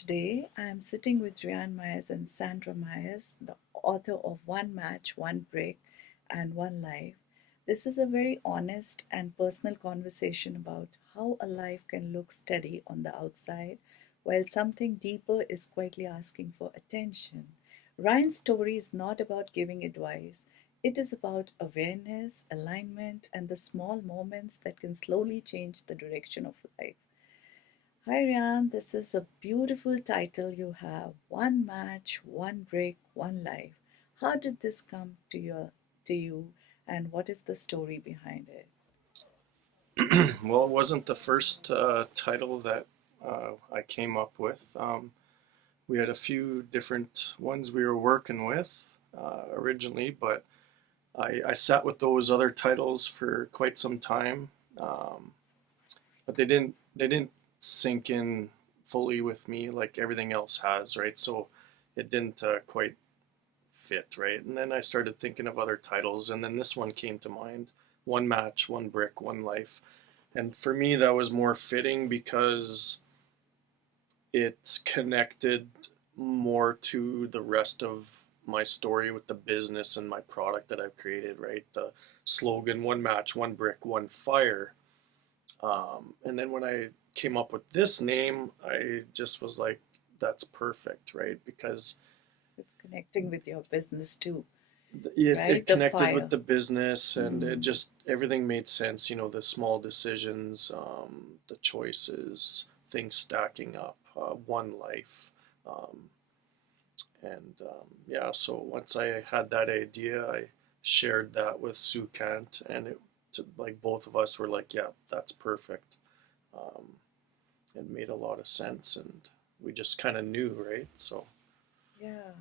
today I am sitting with Nidhi Myers and Sandra Myers, the author of One Match, One Break, and One Life. This is a very honest and personal conversation about how a life can look steady on the outside while something deeper is quietly asking for attention. Ryan's story is not about giving advice, it is about awareness, alignment, and the small moments that can slowly change the direction of life. Hi Ryan, this is a beautiful title you have. One match, one break, one life. How did this come to you and what is the story behind it? Well, it wasn't the first title that I came up with. We had a few different ones we were working with originally, but I sat with those other titles for quite some time, um, but they didn't sink in fully with me like everything else has, right? So it didn't quite fit, right? And then I started thinking of other titles, and then this one came to mind: One Match, One Brick, One Life. And for me, that was more fitting because it's connected more to the rest of my story with the business and my product that I've created, right? The slogan, one match, one brick, one fire. And then when I came up with this name, I just was like, that's perfect, right? Because It's connecting with your business too, it right? The connected with fire. the business, and it Mm. just everything made sense. The small decisions, the choices, things stacking up, one life, um, and yeah. So once I had that idea, I shared that with Sue Kant, and like both of us were like, yeah, that's perfect. Um, it made a lot of sense, and we just kind of knew, right? So. Yeah,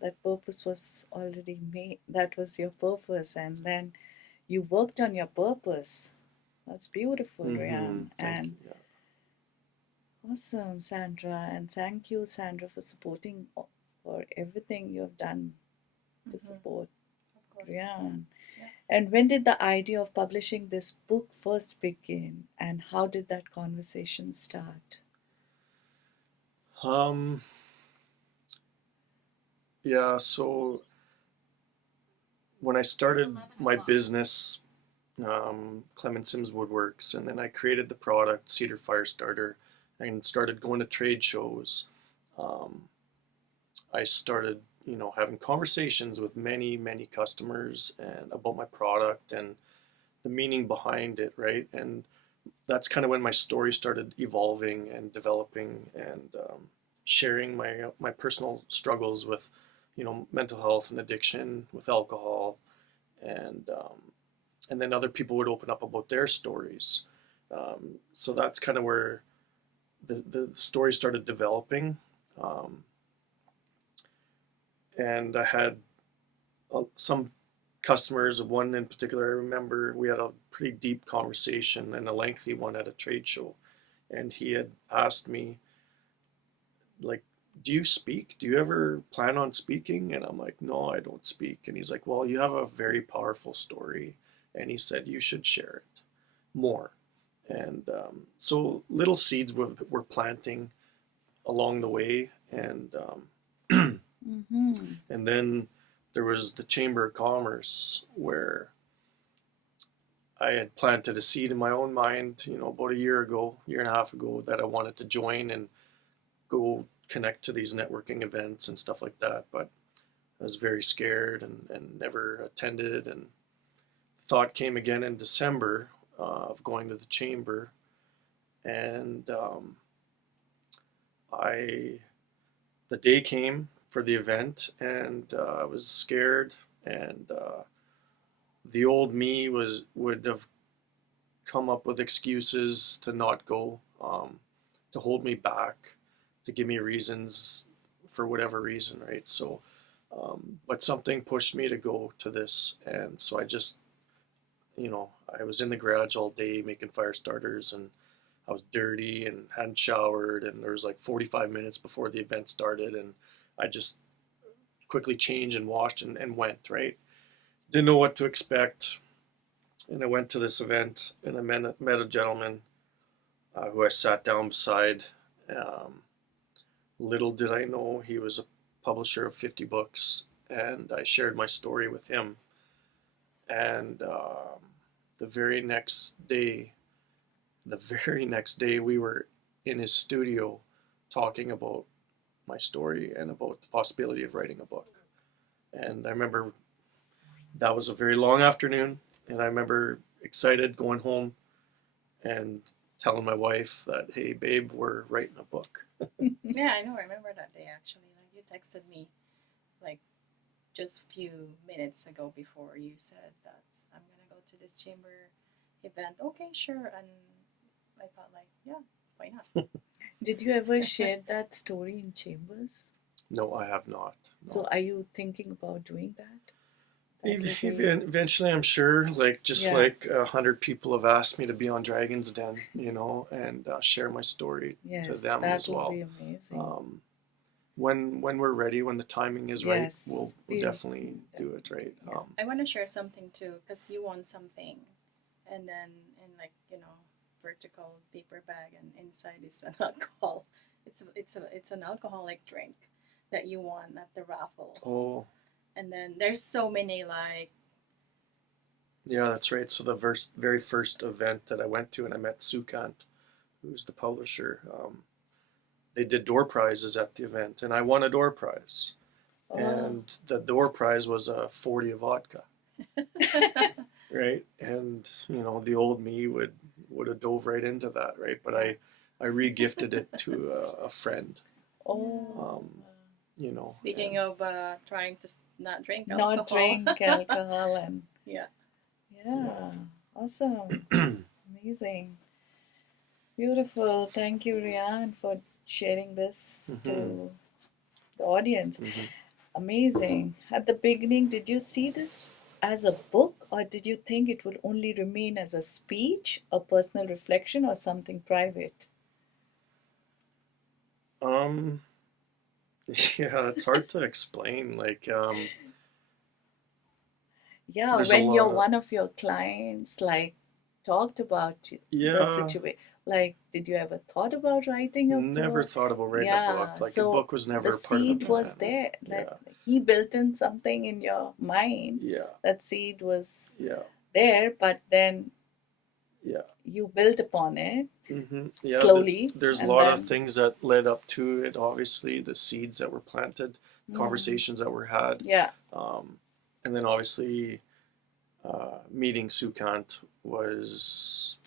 that purpose was already made. That was your purpose, and then you worked on your purpose. That's beautiful, Ryan. Thank And you. Yeah. awesome, Sandra. And thank you, Sandra, for supporting for everything you have done to support Ryan. And when did the idea of publishing this book first begin? And how did that conversation start? Um, yeah, so when I started my business, Clement Sims Woodworks, and then I created the product Cedar Fire Starter and started going to trade shows. Um, I started, having conversations with many, many customers and about my product and the meaning behind it, right? And that's kind of when my story started evolving and developing, and sharing my personal struggles with, mental health and addiction with alcohol, and then other people would open up about their stories. So that's kind of where the story started developing. Um, and I had some customers, one in particular, I remember we had a pretty deep conversation and a lengthy one at a trade show. And he had asked me, like, do you speak? Do you ever plan on speaking? And I'm like, no, I don't speak. And he's like, well, you have a very powerful story. And he said, you should share it more. And so little seeds were planting along the way. Mm-hmm. And then there was the Chamber of Commerce, where I had planted a seed in my own mind, about a year ago, year and a half ago, that I wanted to join and go connect to these networking events and stuff like that. But I was very scared and never attended. And thought came again in December of going to the chamber. And I, the day came for the event, and I was scared. And the old me would have come up with excuses to not go, to hold me back, to give me reasons for whatever reason, right? So, but something pushed me to go to this, and so I just, I was in the garage all day making fire starters, and I was dirty and hadn't showered, and there was like 45 minutes before the event started, and I just quickly changed and washed and went, right? Didn't know what to expect, and I went to this event, and I met a gentleman who I sat down beside. Um, little did I know he was a publisher of 50 books, and I shared my story with him. And the very next day, we were in his studio talking about my story and about the possibility of writing a book. And I remember that was a very long afternoon, and I remember excited going home and telling my wife that, hey, babe, we're writing a book. Yeah, I know. I remember that day actually. Like you texted me, like just a few minutes ago before you said that I'm gonna go to this chamber event. Okay, sure. And I thought like, yeah, why not? Did you ever share that story in chambers? No, I have not. No. So are you thinking about doing that? That would be- Eventually, I'm sure, like just Yeah. like 100 people have asked me to be on Dragon's Den, and share my story to Yes, them that as would well. be amazing. When we're ready, when the timing is right, Yes, we'll we'll definitely do it, right? Yeah. I want to share something too, because you won something, and then in like vertical paper bag, and inside is an alcohol. It's an alcoholic drink that you won at the raffle. Oh, And then there's so many like yeah, that's right. So the very first event that I went to, and I met Sukant, who's the publisher. They did door prizes at the event, and I won a door prize. Oh. And the door prize was a 40 of vodka, right? And the old me would have dove right into that, right? But I re-gifted it to a friend. Oh. Speaking of trying to not drink Not alcohol. drink alcohol and Yeah. yeah. Awesome. Amazing. Beautiful. Thank you, Rian, for sharing this to the audience. Amazing. At the beginning, did you see this as a book, or did you think it would only remain as a speech, a personal reflection, or something private? Yeah, it's hard to explain. Like, Yeah, there's when a lot one of your clients like talked about the yeah, situation, like, did you ever thought about writing a never book? thought about writing a Yeah, book. Like, a so book was never the a part of the seed was plan. there. Like Yeah, he built in something in your mind. yeah, That seed was yeah, there, but then yeah. you built upon it Yeah, slowly, there's a and lot of then things that led up to it. Obviously, the seeds that were planted, conversations that were had, yeah, and then obviously meeting Sukant was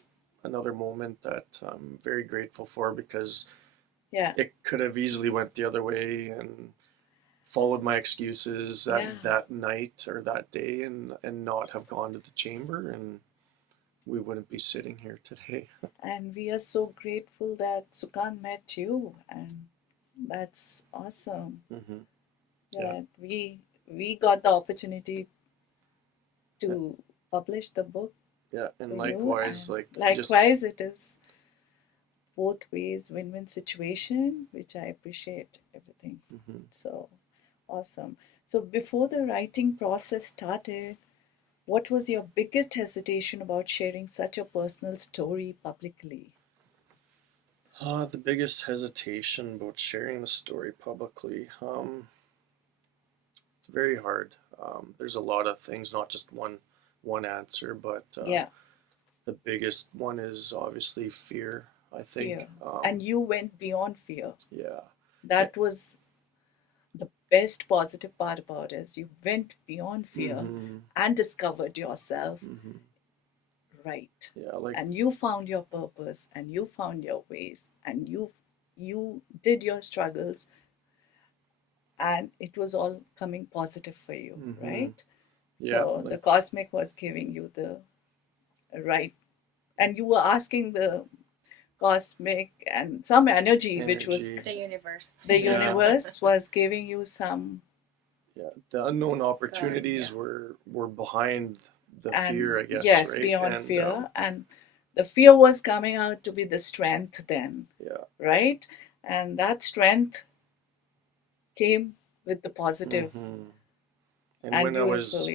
another moment that I'm very grateful for, because yeah, it could have easily went the other way and followed my excuses that night or that day, and not have gone to the chamber, and we wouldn't be sitting here today. and we are so grateful that Sukan met you, and that's awesome. That we got the opportunity to publish the book. Yeah, and for likewise, you, and like likewise, it is both ways win-win situation, which I appreciate everything. So awesome. So before the writing process started, what was your biggest hesitation about sharing such a personal story publicly? the biggest hesitation about sharing the story publicly, it's very hard. There's a lot of things, not just one answer, but Yeah, the biggest one is obviously fear, I think. fear. And you went beyond fear. Yeah, That was the best positive part about it. Is you went beyond fear and discovered yourself right. yeah, like And you found your purpose, and you found your ways, and you did your struggles, and it was all coming positive for you, right? yeah, So the cosmic was giving you the right, and you were asking the cosmic and some energy, which was the universe. the Yeah. universe was giving you some the unknown opportunities were behind the and fear, I guess. yes, right? beyond And, fear, and the fear was coming out to be the strength then, yeah, right? And that strength came with the positive and when I was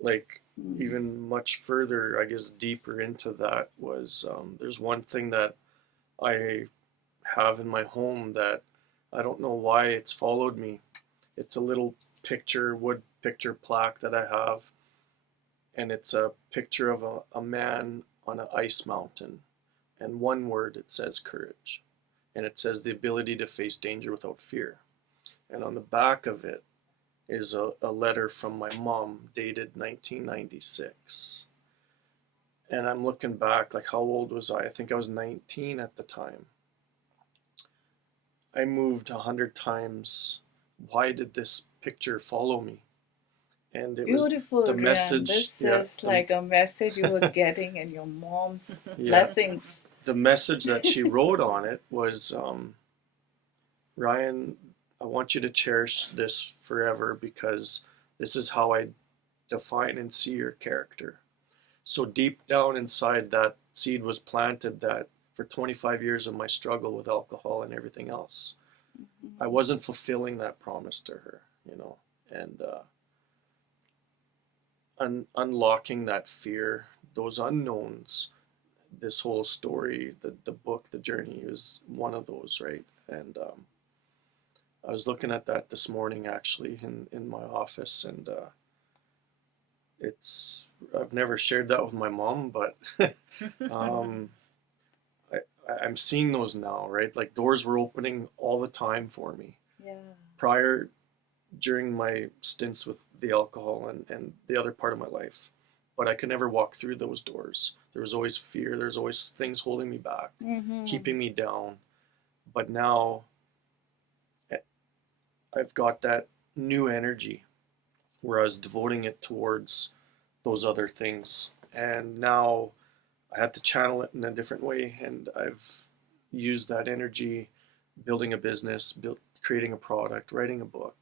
like even much further, I guess, deeper into that was there's one thing that I have in my home that I don't know why it's followed me. It's a little wood picture plaque that I have, and it's a picture of a man on an ice mountain. And one word, it says courage. And it says the ability to face danger without fear. And on the back of it is a letter from my mom dated 1996. And I'm looking back, like, how old was I? I think I was 19 at the time. I moved 100 times. Why did this picture follow me? And it was Beautiful, the Rian. message, This yeah, is like a message you were getting and your mom's yeah, blessings. the message that she wrote on it was, Ryan, I want you to cherish this forever because this is how I define and see your character. So deep down inside, that seed was planted that for 25 years of my struggle with alcohol and everything else, I wasn't fulfilling that promise to her, you know, and unlocking that fear, those unknowns. This whole story, the book, the journey is one of those, right? And I was looking at that this morning actually in my office, and it's I've never shared that with my mom, but um, I, I'm seeing those now, right? Like doors were opening all the time for me. Yeah. Prior, during my stints with the alcohol and the other part of my life, but I could never walk through those doors. There was always fear. There's always things holding me back, keeping me down. But now I've got that new energy where I was devoting it towards those other things. And now I have to channel it in a different way. And I've used that energy building a business, creating a product, writing a book.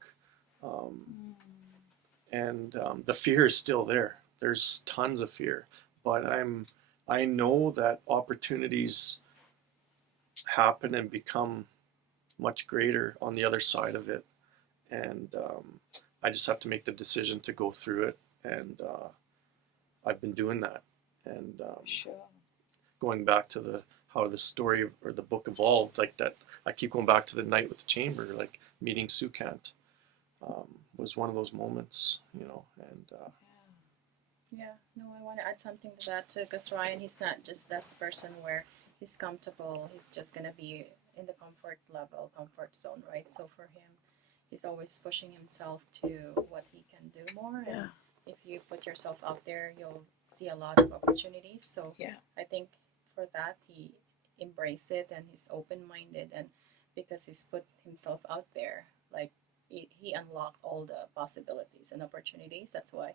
And the fear is still there. There's tons of fear. But I know that opportunities happen and become much greater on the other side of it. And I just have to make the decision to go through it. And I've been doing that. And Sure. going back to how the story or the book evolved, like that, I keep going back to the night with the chamber, like meeting Sukant was one of those moments, you know. And Yeah, no, I want to add something to that too, because Ryan, he's not just that person where he's comfortable, he's just gonna be in the comfort level, comfort zone, right? So for him, he's always pushing himself to what he can do more. Yeah. And if you put yourself out there, you'll see a lot of opportunities. So Yeah. I think for that, he embraced it and he's open minded. And because he's put himself out there, like he unlocked all the possibilities and opportunities. That's why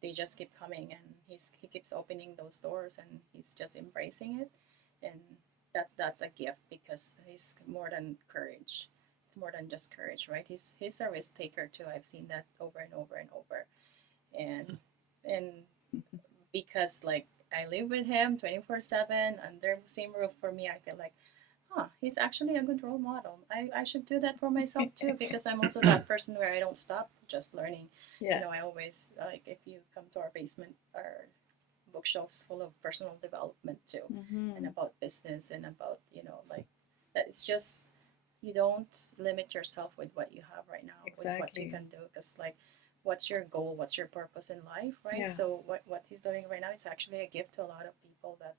they just keep coming, and he keeps opening those doors, and he's just embracing it. And that's a gift, because he's more than courage. It's more than just courage, right? He's a risk taker too. I've seen that over and over and over. And because like I live with him 24/7 under the same roof, for me, I feel like, he's actually a good role model. I should do that for myself too, because I'm also that person where I don't stop just learning. Yeah. You know, I always, like, if you come to our basement, our bookshelves full of personal development too, and about business, and about, like, that. It's just, you don't limit yourself with what you have right now, with what Exactly. you can do, because like, what's your goal, what's your purpose in life, right? Yeah. So what he's doing right now, it's actually a gift to a lot of people that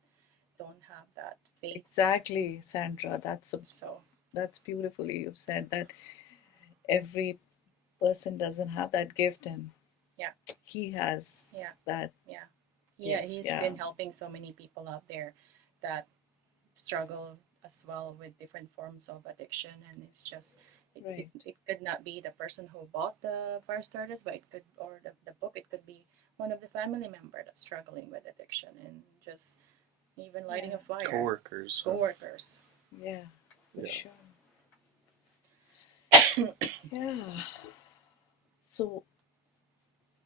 don't have that faith. Exactly, Sandra. So That's beautifully you've said that every person doesn't have that gift, and yeah, he has yeah, that. yeah, gift. he's Yeah. been helping so many people out there that struggle as well with different forms of addiction. And it's just, Right. it could not be the person who bought the fire starters, but it could, or the book, it could be one of the family member that's struggling with addiction, and just even lighting Yeah. a fire. coworkers. Yeah, for Yeah. sure. Yeah. So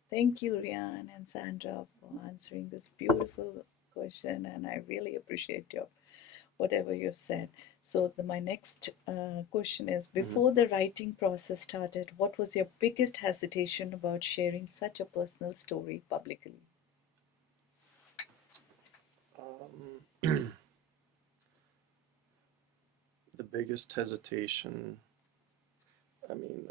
thank you, Rian and Sandra, for answering this beautiful question, and I really appreciate your whatever you've said. So my next question is: before the writing process started, what was your biggest hesitation about sharing such a personal story publicly? The biggest hesitation I mean,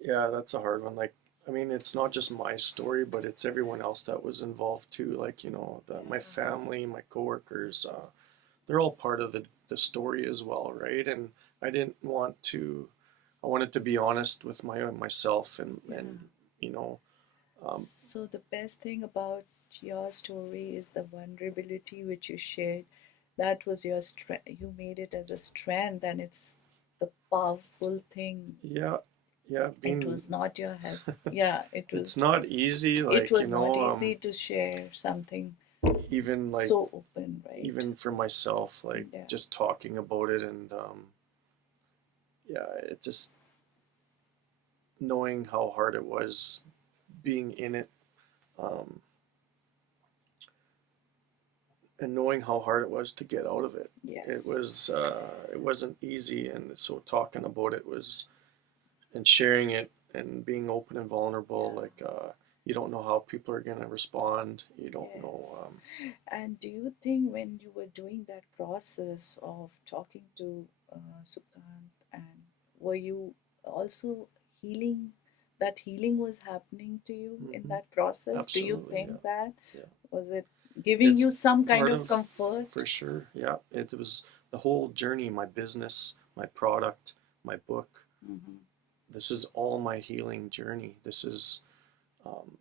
yeah, that's a hard one. Like, I mean, it's not just my story, but it's everyone else that was involved too. Like, my family, my coworkers, they're all part of the story as well, right? And I didn't want to, I wanted to be honest with myself and you know, um, So the best thing about your story is the vulnerability which you shared. That was your strength. You made it as a strength, and it's the powerful thing. yeah, yeah, It being, was not your has. Yeah, it it's was. not easy, It like, was not easy to share something even like, so open, right? even for myself, like Yeah. just talking about it and, yeah, it just knowing how hard it was being in it, um, and knowing how hard it was to get out of it. Yes. It wasn't easy, and so talking about it was, and sharing it and being open and vulnerable, like, you don't know how people are gonna respond. You don't know. Yes. And do you think when you were doing that process of talking to Sukant, and were you also healing? That healing was happening to you in Mhm. that process. Do you Absolutely, yeah, think that yeah. was it giving It's you some kind part of of, comfort? for sure, yeah. It was the whole journey, my business, my product, my book. Mm-hmm. This is all my healing journey. This is, um,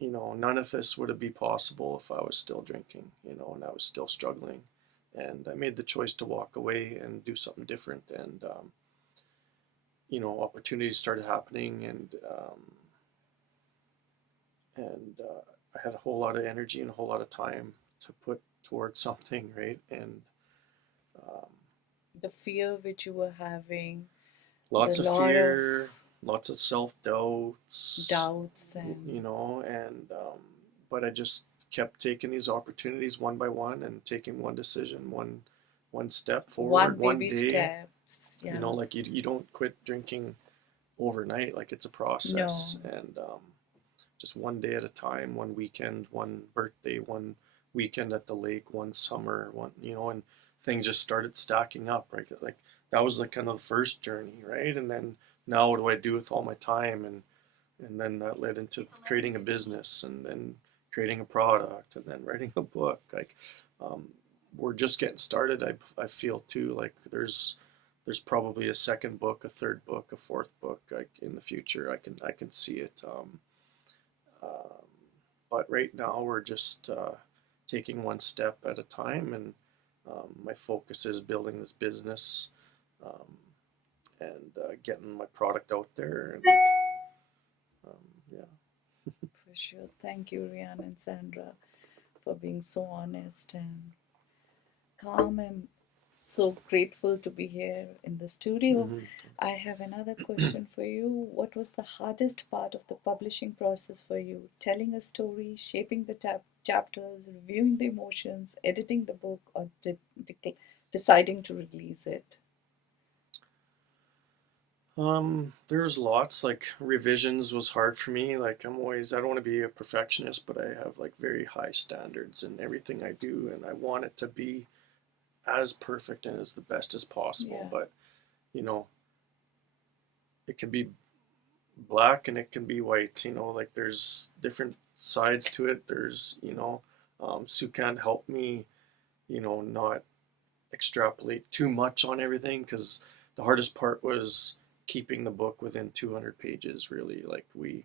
none of this would have been possible if I was still drinking, and I was still struggling. And I made the choice to walk away and do something different. And, opportunities started happening, and I had a whole lot of energy and a whole lot of time to put towards something, right? And, um, The fear which you were having, the lots of lot of fear, lots of self doubts, doubts and and but I just kept taking these opportunities one by one and taking one decision, one step one forward, one baby day. steps. Yeah. Like you don't quit drinking overnight. Like it's a process, No. and just one day at a time, one weekend, one birthday, one weekend at the lake, one summer, and things just started stacking up, right? Like that was like kind of the first journey, right? And then now what do I do with all my time? And then that led into creating a business, and then creating a product, and then writing a book. Like, um, we're just getting started. I feel too like there's probably a second book, a third book, a fourth book, like in the future. I can see it. Um, but right now we're just, taking one step at a time, and my focus is building this business, um, and getting my product out there, and yeah. For sure. Thank you, Rian and Sandra, for being so honest and calm, and so grateful to be here in the studio. Mhm. I have another question for you. What was the hardest part of the publishing process for you? Telling a story, shaping the chapters, reviewing the emotions, editing the book, or deciding to release it? There's lots, like revisions was hard for me. Like I don't want to be a perfectionist, but I have like very high standards in everything I do, and I want it to be as perfect and as the best as possible. Yeah. But you know, it can be black and it can be white. Like there's different sides to it. There's, Sue can't help me, not extrapolate too much on everything, because the hardest part was keeping the book within 200 pages. Really, like we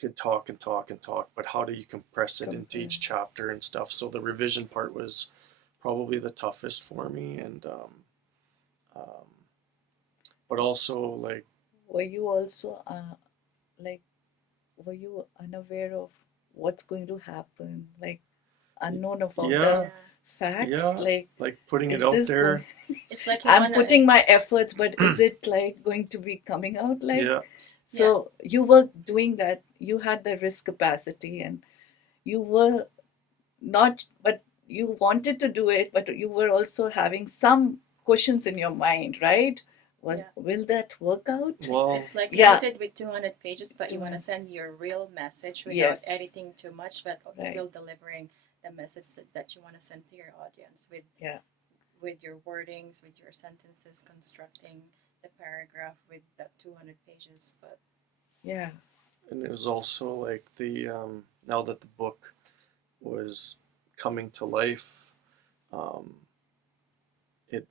could talk and talk and talk, but how do you compress it into Compare. each chapter and stuff? So the revision part was probably the toughest for me, and um, but also like, Were you also like, were you unaware of what's going to happen? Like, unknown about yeah, the facts? yeah, Like, like putting it is out this there. going? It's like you I'm wanna. putting my efforts, but is it like going to be coming out like? Yeah, So you were doing that. You had the risk capacity, and you were not, but you wanted to do it, but you were also having some questions in your mind, right? Yeah. Will that work out? well, It's like Yeah. limited with 200 pages, but you want to 200. send your real message without Yes. editing too much, but Right. still delivering the message that you want to send to your audience Yeah. with your wordings, with your sentences, constructing the paragraph with that 200 pages. But Yeah. And it was also like now that the book was coming to life, um,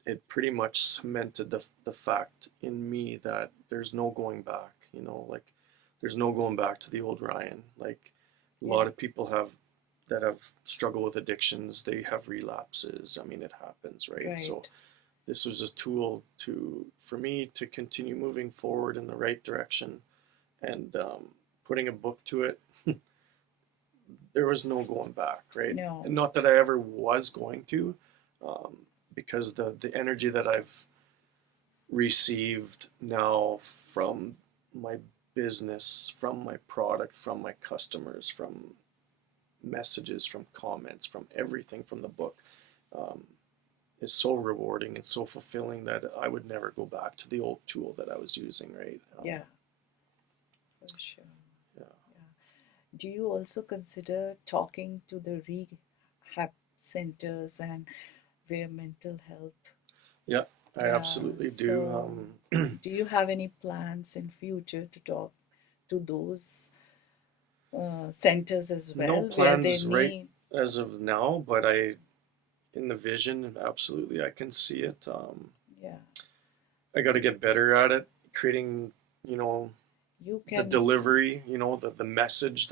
it pretty much cemented the fact in me that there's no going back. Like there's no going back to the old Ryan. Like a Yeah. lot of people that have struggled with addictions, they have relapses. I mean, it happens, right? So Right. this was a tool for me to continue moving forward in the right direction, and putting a book to it. There was no going back, right? No. And not that I ever was going to, um, because the energy that I've received now from my business, from my product, from my customers, from messages, from comments, from everything from the book, um, is so rewarding and so fulfilling that I would never go back to the old tool that I was using, right? Yeah. For sure. Yeah. Yeah. Do you also consider talking to the rehab centers and where mental health? Yeah, I Yeah. absolutely do. So, do you have any plans in future to talk to those centers as No well, where they plans right need? as of now, but in the vision, absolutely, I can see it. Yeah. I got to get better at it, creating, you know, You the can. delivery, the message,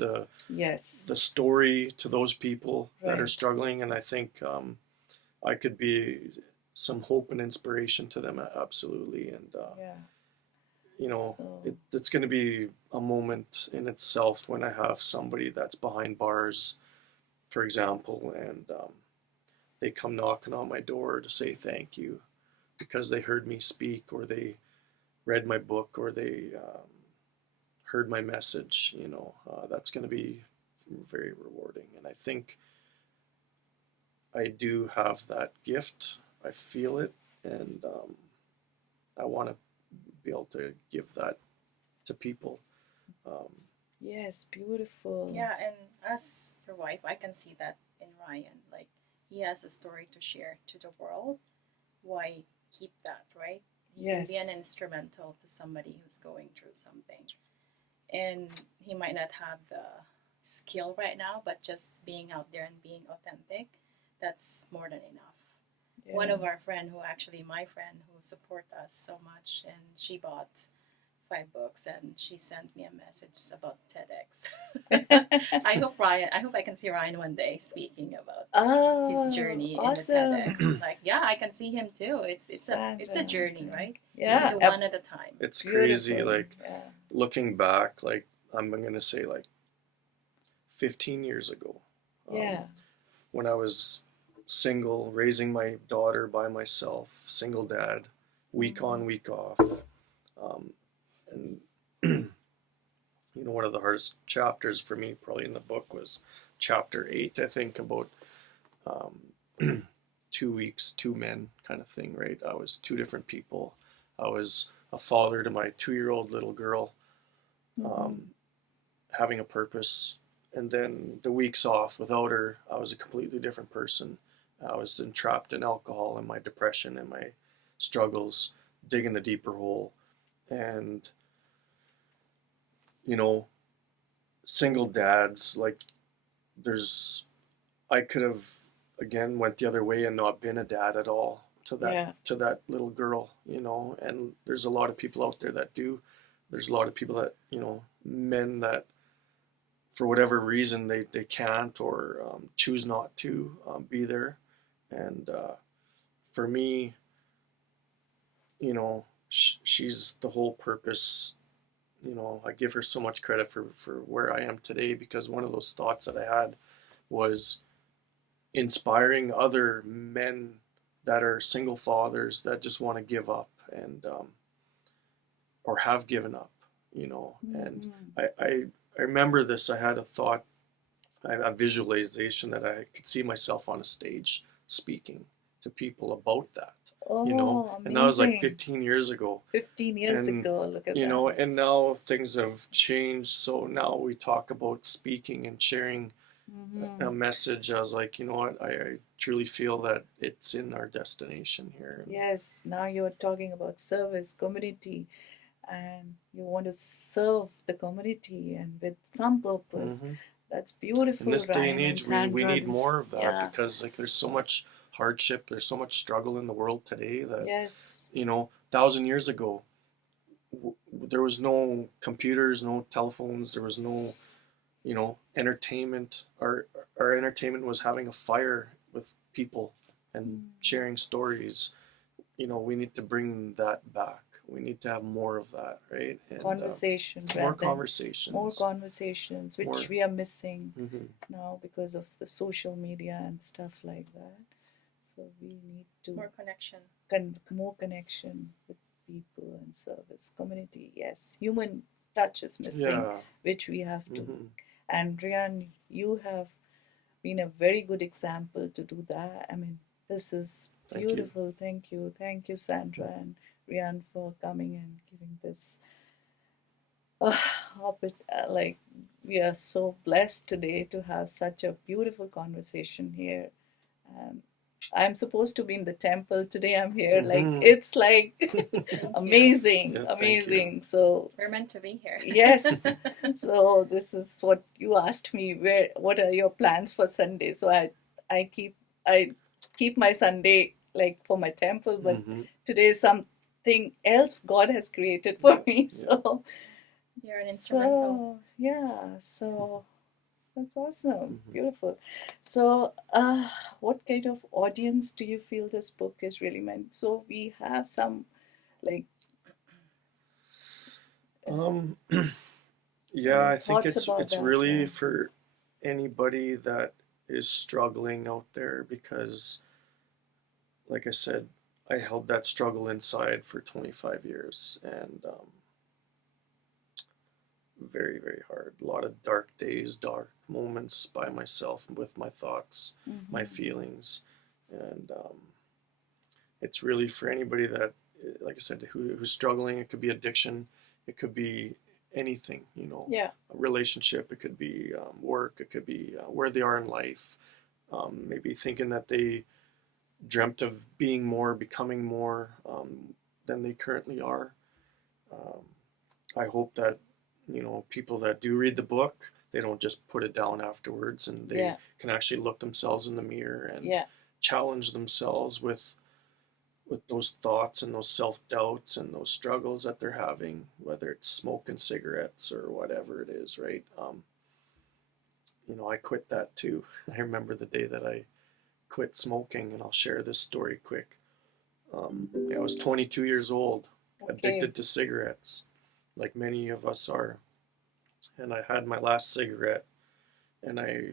Yes. the story to those people that are Right. struggling, and I think I could be some hope and inspiration to them, absolutely. And Yeah. So. it's going to be a moment in itself when I have somebody that's behind bars, for example, and they come knocking on my door to say thank you because they heard me speak, or they read my book, or they heard my message. That's going to be very rewarding. And I think I do have that gift. I feel it, and I want to be able to give that to people. Um, Yes, beautiful. yeah, and as your wife, I can see that in Ryan. Like, he has a story to share to the world. Why keep that, right? He can be an Yes. instrumental to somebody who's going through something. And he might not have the skill right now, but just being out there and being authentic, that's more than enough. One Yeah. of our friend who actually my friend who support us so much, and she bought 5 books and she sent me a message about TEDx. I hope I can see Ryan one day speaking about his Oh, journey in the awesome. TEDx. Like, yeah, I can see him too. It's a Sandra. journey, right? You Yeah, do one at a time. it's crazy, beautiful. like Yeah. looking back, like I'm going to say like 15 years ago, Yeah. when I was single, raising my daughter by myself, single dad, week Mm-hmm. on, week off. And one of the hardest chapters for me probably in the book was chapter 8, I think, about um, 2 weeks, two men kind of thing, right? I was two different people. I was a father to my 2-year-old little girl, Mm-hmm. um, having a purpose. And then the weeks off without her, I was a completely different person. I was entrapped in alcohol and my depression and my struggles, digging a deeper hole. And, you know, single dads, like there's, I could have again went the other way and not been a dad at all Yeah. to that little girl, and there's a lot of people out there that do. There's a lot of people that, men that for whatever reason they can't, or choose not to be there. And for me, she's the whole purpose. I give her so much credit for where I am today, because one of those thoughts that I had was inspiring other men that are single fathers that just want to give up, and or have given up, and Mm-hmm. I remember this. I had a thought, a visualization that I could see myself on a stage speaking to people about that, Oh, and that was like amazing. 15 years ago. 15 years And ago, look at that. and now things have changed, so now we talk about speaking and sharing Mm-hmm. a message. I was like, you know what, I truly feel that it's in our destination here. Yes, now you're talking about service, community, and you want to serve the community and with some purpose. Hmm. That's In beautiful, this day and Ryan and age, we Sandra. need This, more of that, yeah, because like there's so much hardship, there's so much struggle in the world today that, yes, 1,000 years ago, there was no computers, no telephones, there was no, entertainment. Our entertainment was having a fire with people and mm, sharing stories. We need to bring that back. We need to have more of that, right? And conversation more rather than more conversations. conversations, which More. we are missing Hmm. now because of the social media and stuff like that. So we need to More connection. more connection with people and service community. Yes, human touch is missing, Yeah. which we have to. Hmm. And Rian, you have been a very good example to do that. I mean, this is Thank you. beautiful. Thank you, Sandra and Rian, for coming and giving this. Like, we are so blessed today to have such a beautiful conversation here. Um, I'm supposed to be in the temple today. I'm here. Like, Hmm. it's like Thank you. amazing, Yeah, thank you. amazing. So We're meant to be here. yes. So this is what you asked me. What are your plans for Sunday? So I keep I keep my Sunday like for my temple, but Hmm. today is something else God has created for me. Yeah. You're an instrumental. So yeah. So that's awesome. Hmm. Beautiful. So, what kind of audience do you feel this book is really meant? So, we have some like Um, yeah, I think thoughts it's about it's that. really Yeah. for anybody that is struggling out there, because, like I said, I held that struggle inside for 25 years, and very, very hard. A lot of dark days, dark moments by myself with my thoughts, my Mm-hmm. feelings, and it's really for anybody that, like I said, who's struggling. It could be addiction, it could be anything, Yeah. a relationship, it could be work, it could be where they are in life, maybe thinking that they dreamt of being more, becoming more than they currently are. Um, I hope that, people that do read the book, they don't just put it down afterwards, and they Yeah. can actually look themselves in the mirror and Yeah. challenge themselves with those thoughts and those self-doubts and those struggles that they're having, whether it's smoking cigarettes or whatever it is, right? I quit that too. I remember the day that I quit smoking, and I'll share this story quick. I was 22 years old, Okay. addicted to cigarettes, like many of us are. And I had my last cigarette, and I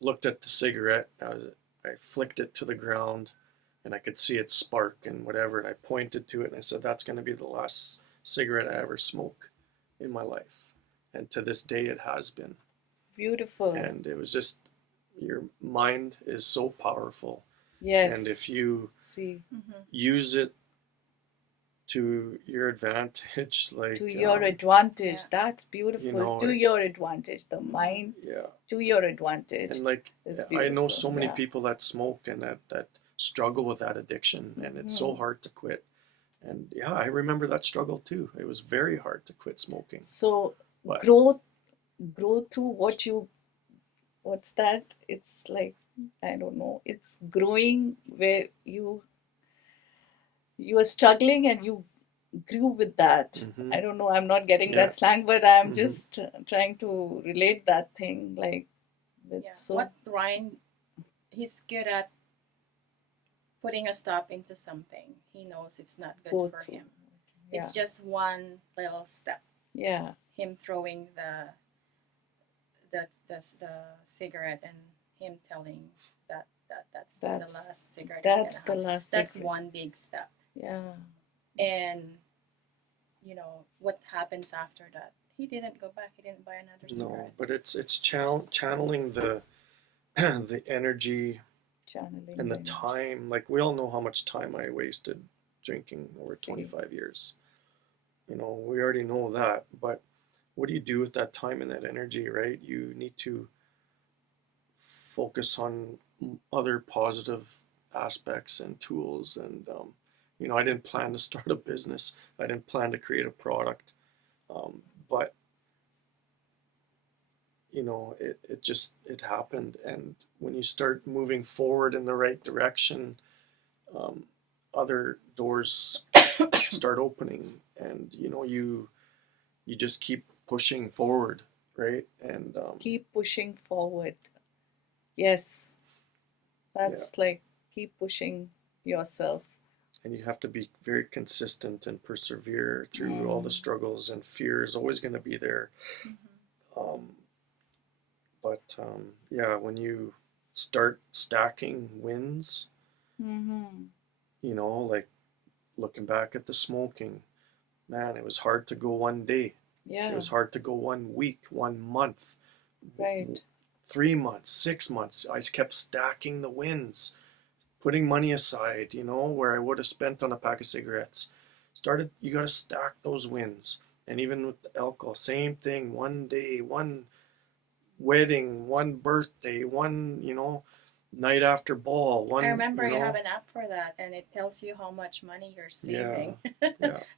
looked at the cigarette. I flicked it to the ground, and I could see it spark and whatever. And I pointed to it, and I said, "That's going to be the last cigarette I ever smoke in my life." And to this day, it has been. Beautiful. And it was just, your mind is so powerful, and if Yes. you See, Mm-hmm. use it to your advantage, to like, your advantage. Yeah. That's you beautiful. know, To your advantage. The mind yeah. to your advantage And like, is I know beautiful. so many Yeah. people that smoke and that struggle with that addiction, and it's so Mhm. hard to quit. And yeah, I remember that struggle too. It was very hard to quit smoking. So But growth, grow through what's that? It's like, I don't know. It's growing where you are struggling and you grew with that. hmm I don't know. I'm not getting yeah. that slang, but I'm hmm just trying to relate that thing like with Yeah. so What Ryan, he's good at putting a stop into something. He knows it's not good go for through. him. Yeah. It's just one little step. Yeah. Him throwing the cigarette and him telling that's the That's last cigarette he's that's gonna the have. last That's secret. one big step. Yeah. And what happens after that? He didn't go back. He didn't buy another No, cigarette. but it's channeling the the energy Channeling and the the energy. time. Like, we all know how much time I wasted drinking over See. 25 years. We already know that, but what do you do with that time and that energy, right? You need to focus on other positive aspects and tools. And I didn't plan to start a business. I didn't plan to create a product, but it happened. And when you start moving forward in the right direction, other doors start opening, and you just keep pushing forward, right? And Keep pushing forward. Yes, that's like keep pushing yourself. and you have to be very consistent and persevere through all the struggles, and fear is always going to be there. But when you start stacking wins, like looking back at the smoking, man, it was hard to go one day. Yeah. It was hard to go 1 week, 1 month, Right. 3 months, 6 months. I kept stacking the wins, putting money aside, where I would have spent on a pack of cigarettes. You got to stack those wins. And even with the alcohol, same thing. One day, one wedding, one birthday, one, night after ball. I remember you have an app for that, and it tells you how much money you're saving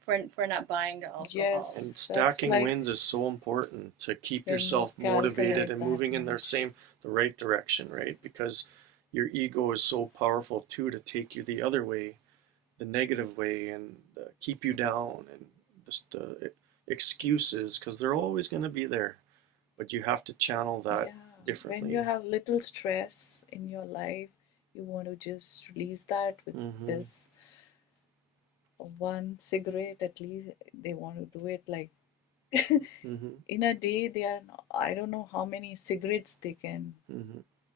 for not buying the alcohol. Yes. And stacking wins is so important to keep yourself motivated and moving in the right direction, right? Because your ego is so powerful too to take you the other way, the negative way, and keep you down, and just the excuses, because they're always going to be there, but you have to channel that differently. When you have little stress in your life, you want to just release that with this one cigarette. At least they want to do it like in a day. I don't know how many cigarettes they can.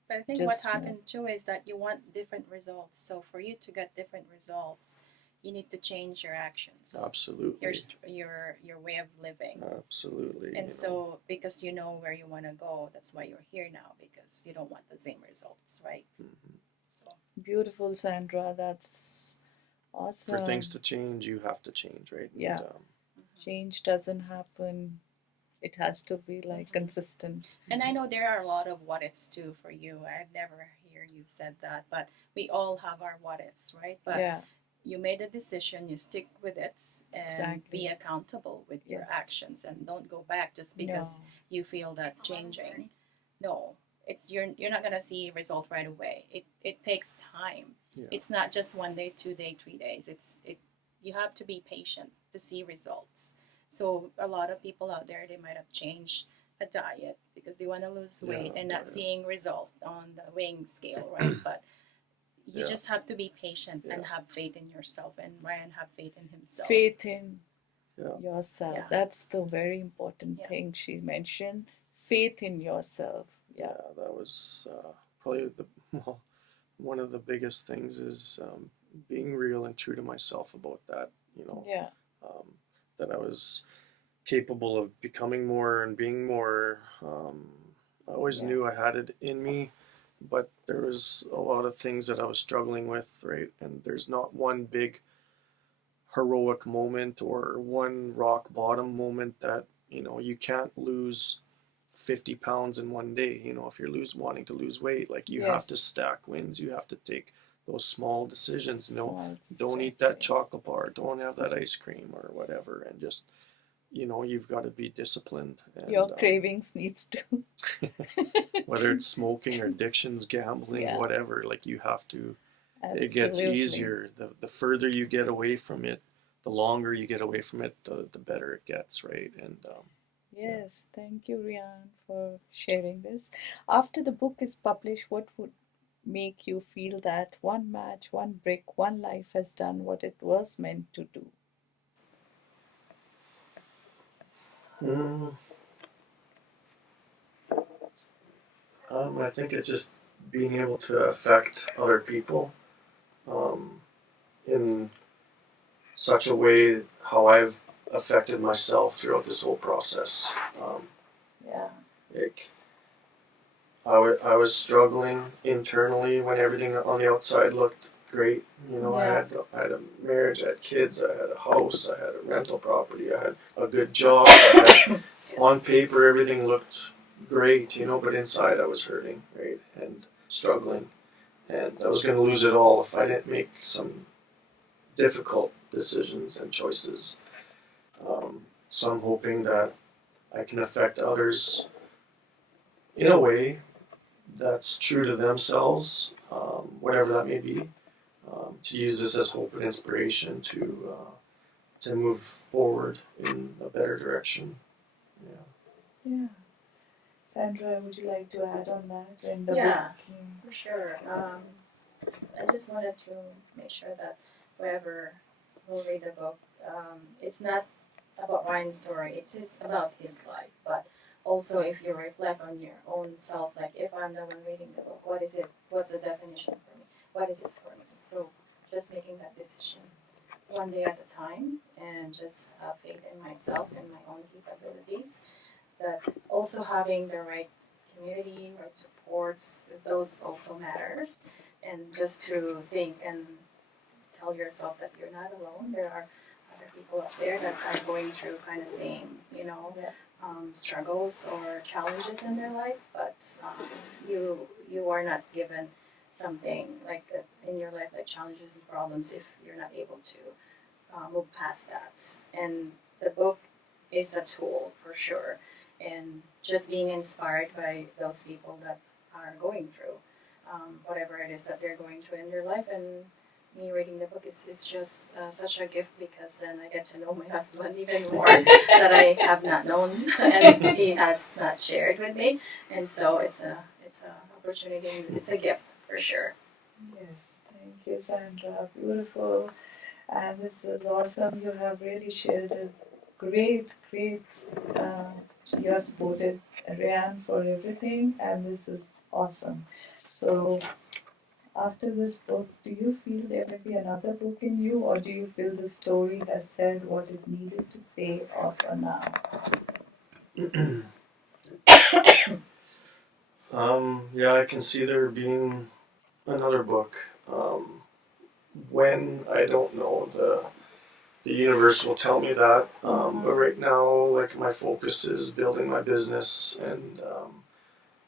But I think what happened too is that you want different results. So for you to get different results, you need to change your actions. Absolutely. Your way of living. Absolutely. And so because you know where you want to go, that's why you're here now, because you don't want the same results, right? So. Beautiful, Sandra. That's awesome. For things to change, you have to change, right? Yeah. And, change doesn't happen. It has to be like consistent. And I know there are a lot of what ifs too for you. I've never heard you said that, but we all have our what ifs, right? But you made a decision, you stick with it, and be accountable with your actions, and don't go back just because you feel that's changing. No, you're not gonna see a result right away. It takes time. It's not just 1 day, 2 days, 3 days. You have to be patient to see results. So a lot of people out there, they might have changed a diet because they want to lose weight and not seeing results on the weighing scale, right? But you just have to be patient and have faith in yourself, and Ryan have faith in himself. Faith in yourself. Yeah. That's the very important thing she mentioned. Faith in yourself. Yeah, that was probably one of the biggest things is being real and true to myself about that, that I was capable of becoming more and being more. I always knew I had it in me, but there was a lot of things that I was struggling with, right? And there's not one big heroic moment or one rock bottom moment that, you can't lose 50 pounds in 1 day. If you're wanting to lose weight, like you have to stack wins. You have to take those small decisions. Don't eat that chocolate bar. Don't have that ice cream or whatever. And just, you've got to be disciplined. And, your cravings needs to. Whether it's smoking or addictions, gambling, whatever, like you have to. Absolutely. It gets easier. The further you get away from it, the longer you get away from it, the better it gets, right? And yes, thank you, Rian, for sharing this. After the book is published, what would make you feel that one match, one brick, one life has done what it was meant to do? I think it's just being able to affect other people in such a way how I've affected myself throughout this whole process. I was struggling internally when everything on the outside looked great. I had a marriage, I had kids, I had a house, I had a rental property, I had a good job. On paper, everything looked great, but inside I was hurting, right, and struggling, and I was going to lose it all if I didn't make some difficult decisions and choices. So I'm hoping that I can affect others in a way that's true to themselves, whatever that may be. To use this as hope and inspiration to move forward in a better direction. Yeah. Yeah. Sandra, would you like to add on that when the Yeah, book came? for sure. I just wanted to make sure that whoever will read the book, it's not about Ryan's story. It's about his life. But also, if you reflect on your own self, like if I'm the one reading the book, what is it? What's the definition for me? What is it for me? So just making that decision one day at a time, and just have faith in myself and my own capabilities. That also having the right community, right supports, because those also matters. And just to think and tell yourself that you're not alone. There are other people out there that are going through kind of same, Yeah. struggles or challenges in their life, but you are not given something like in your life like challenges and problems if you're not able to move past that. And the book is a tool for sure, and just being inspired by those people that are going through whatever it is that they're going through in their life. And me reading the book is just such a gift, because then I get to know my husband even more that I have not known and he has not shared with me. And so it's a opportunity, and it's a gift for sure. Yes. Thank you, Sandra. Beautiful. And this was awesome. You have really shared a great. Uh, you have supported Ryan for everything, and this is awesome. So, after this book, do you feel there may be another book in you, or do you feel the story has said what it needed to say for now? Yeah, I can see there being another book. When I don't know, the universe will tell me that. But right now, like my focus is building my business and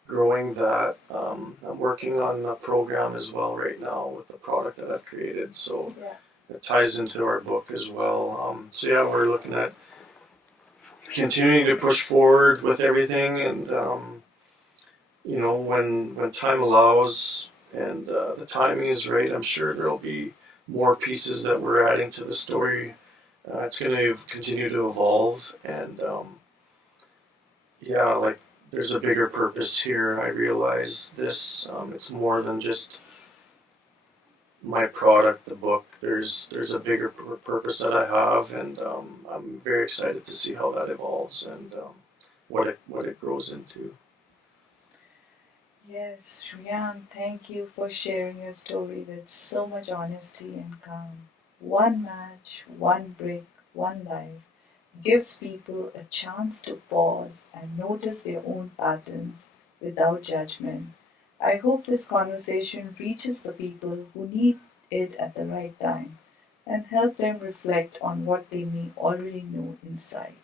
growing that. I'm working on a program as well right now with the product that I've created, so Yeah. it ties into our book as well. So yeah, we're looking at continuing to push forward with everything, and when time allows and the timing is right, I'm sure there'll be more pieces that we're adding to the story. It's going to continue to evolve, and yeah, like there's a bigger purpose here. I realize this. It's more than just my product, the book. There's a bigger purpose that I have, and I'm very excited to see how that evolves and what it grows into. Yes, Ryan, thank you for sharing your story with so much honesty and calm. One match, one brick, one life gives people a chance to pause and notice their own patterns without judgment. I hope this conversation reaches the people who need it at the right time and help them reflect on what they may already know inside.